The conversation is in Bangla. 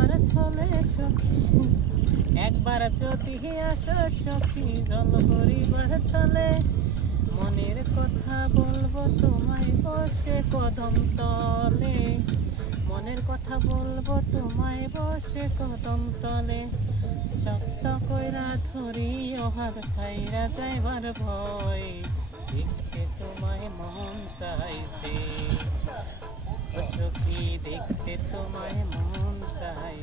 পরিবার চলে সখী, একবার যদি আসো সখী জল পরিবার চলে। মনের কথা বলবো তোমায় বসে কদম তলে, মনের কথা বলবো তোমায় বসে কদম তলে। শক্ত কইরা ধরি ওহার ছাইরা যাইবার ভয়, দেখতে তোমায় মন চাইছে ও সখী, দেখতে তোমায় মন চাই।